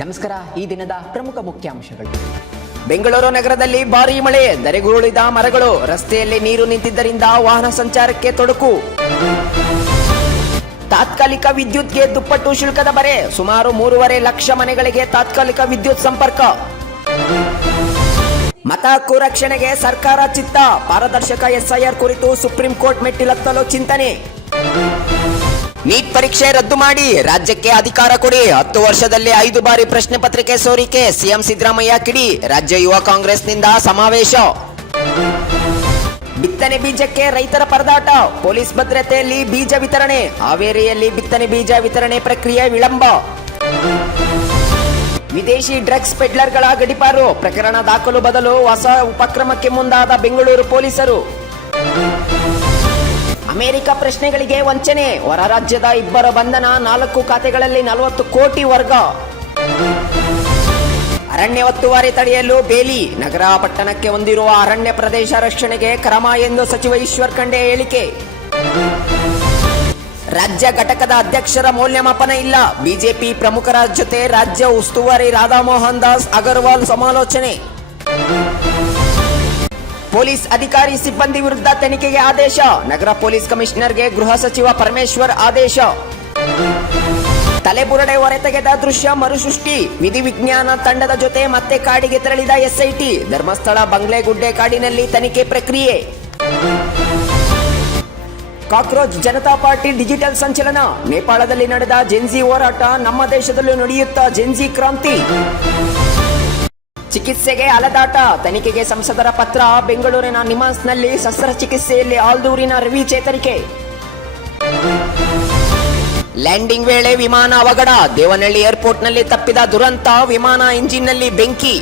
ನಮಸ್ಕಾರ. ಈ ದಿನದ ಪ್ರಮುಖ ಮುಖ್ಯಾಂಶಗಳು. ಬೆಂಗಳೂರು ನಗರದಲ್ಲಿ ಭಾರೀ ಮಳೆ, ಧರೆಗುರುಳಿದ ಮರಗಳು, ರಸ್ತೆಯಲ್ಲಿ ನೀರು ನಿಂತಿದ್ದರಿಂದ ವಾಹನ ಸಂಚಾರಕ್ಕೆ ತೊಡಕು. ತಾತ್ಕಾಲಿಕ ವಿದ್ಯುತ್ಗೆ ದುಪ್ಪಟ್ಟು ಶುಲ್ಕದ ಬರೆ, ಸುಮಾರು 3.5 ಲಕ್ಷ ಮನೆಗಳಿಗೆ ತಾತ್ಕಾಲಿಕ ವಿದ್ಯುತ್ ಸಂಪರ್ಕ. ಮತ ಹಕ್ಕು ರಕ್ಷಣೆಗೆ ಸರ್ಕಾರ ಚಿತ್ತ, ಪಾರದರ್ಶಕ ಎಸ್ಐಆರ್ ಕುರಿತು ಸುಪ್ರೀಂ ಕೋರ್ಟ್ ಮೆಟ್ಟಿಲತ್ತಲು ಚಿಂತನೆ. ನೀಟ್ ಪರೀಕ್ಷೆ ರದ್ದು ಮಾಡಿ ರಾಜ್ಯಕ್ಕೆ ಅಧಿಕಾರ ಕೊಡಿ, 10 ವರ್ಷದಲ್ಲಿ 5 ಬಾರಿ ಪ್ರಶ್ನೆ ಪತ್ರಿಕೆ ಸೋರಿಕೆ, ಸಿಎಂ ಸಿದ್ದರಾಮಯ್ಯ ಕಿಡಿ. ರಾಜ್ಯ ಯುವ ಕಾಂಗ್ರೆಸ್ನಿಂದ ಸಮಾವೇಶ. ಬಿತ್ತನೆ ಬೀಜಕ್ಕೆ ರೈತರ ಪರದಾಟ, ಪೊಲೀಸ್ ಭದ್ರತೆಯಲ್ಲಿ ಬೀಜ ವಿತರಣೆ, ಹಾವೇರಿಯಲ್ಲಿ ಬಿತ್ತನೆ ಬೀಜ ವಿತರಣೆ ಪ್ರಕ್ರಿಯೆ ವಿಳಂಬ. ವಿದೇಶಿ ಡ್ರಗ್ಸ್ ಪೆಡ್ಲರ್ಗಳ ಗಡಿಪಾರು, ಪ್ರಕರಣ ದಾಖಲು ಬದಲು ಹೊಸ ಉಪಕ್ರಮಕ್ಕೆ ಮುಂದಾದ ಬೆಂಗಳೂರು ಪೊಲೀಸರು. ಅಮೆರಿಕ ಪ್ರಶ್ನೆಗಳಿಗೆ ವಂಚನೆ, ಹೊರ ರಾಜ್ಯದ 2 ಬಂಧನ, 4 ಖಾತೆಗಳಲ್ಲಿ 40 ಕೋಟಿ ವರ್ಗ. ಅರಣ್ಯ ಒತ್ತುವರಿ ತಡೆಯಲು ಬೇಲಿ, ನಗರ ಪಟ್ಟಣಕ್ಕೆ ಹೊಂದಿರುವ ಅರಣ್ಯ ಪ್ರದೇಶ ರಕ್ಷಣೆಗೆ ಕ್ರಮ ಎಂದು ಸಚಿವ ಈಶ್ವರ್ ಖಂಡ್ರೆ ಹೇಳಿಕೆ. ರಾಜ್ಯ ಘಟಕದ ಅಧ್ಯಕ್ಷರ ಮೌಲ್ಯಮಾಪನ ಇಲ್ಲ, ಬಿಜೆಪಿ ಪ್ರಮುಖರ ಜೊತೆ ರಾಜ್ಯ ಉಸ್ತುವಾರಿ ರಾಧಾಮೋಹನ್ ದಾಸ್ ಅಗರ್ವಾಲ್ ಸಮಾಲೋಚನೆ. ಪೊಲೀಸ್ ಅಧಿಕಾರಿ ಸಿಬ್ಬಂದಿ ವಿರುದ್ಧ ತನಿಖೆಗೆ ಆದೇಶ, ನಗರ ಪೊಲೀಸ್ ಕಮಿಷನರ್ಗೆ ಗೃಹ ಸಚಿವ ಪರಮೇಶ್ವರ್ ಆದೇಶ. ತಲೆಬುರಡೆ ಹೊರತೆಗೆದ ದೃಶ್ಯ ಮರುಸೃಷ್ಟಿ, ವಿಧಿವಿಜ್ಞಾನ ತಂಡದ ಜೊತೆ ಮತ್ತೆ ಕಾಡಿಗೆ ತೆರಳಿದ ಎಸ್ಐಟಿ, ಧರ್ಮಸ್ಥಳ ಬಂಗ್ಲೆಗುಡ್ಡೆ ಕಾಡಿನಲ್ಲಿ ತನಿಖೆ ಪ್ರಕ್ರಿಯೆ. ಕಾಕ್ರೋಚ್ ಜನತಾ ಪಾರ್ಟಿ ಡಿಜಿಟಲ್ ಸಂಚಲನ, ನೇಪಾಳದಲ್ಲಿ ನಡೆದ ಜೆನ್ಜಿ ಹೋರಾಟ, ನಮ್ಮ ದೇಶದಲ್ಲೂ ನಡೆಯುತ್ತಾ ಜೆನ್ಜಿ ಕ್ರಾಂತಿ. ಚಿಕಿತ್ಸೆಗೆ ಅಲದಾಟ, ತನಿಖೆಗೆ ಸಂಸದರ ಪತ್ರ, ಬೆಂಗಳೂರಿನ ನಿಮಾನ್ಸ್ನಲ್ಲಿ ಶಸ್ತ್ರಚಿಕಿತ್ಸೆಯಲ್ಲಿ ಆಲ್ದೂರಿನ ರವಿ ಚೇತರಿಕೆ. ಲ್ಯಾಂಡಿಂಗ್ ವೇಳೆ ವಿಮಾನ ಅವಘಡ, ದೇವನಹಳ್ಳಿ ಏರ್ಪೋರ್ಟ್ನಲ್ಲಿ ತಪ್ಪಿದ ದುರಂತ, ವಿಮಾನ ಇಂಜಿನ್ನಲ್ಲಿ ಬೆಂಕಿ.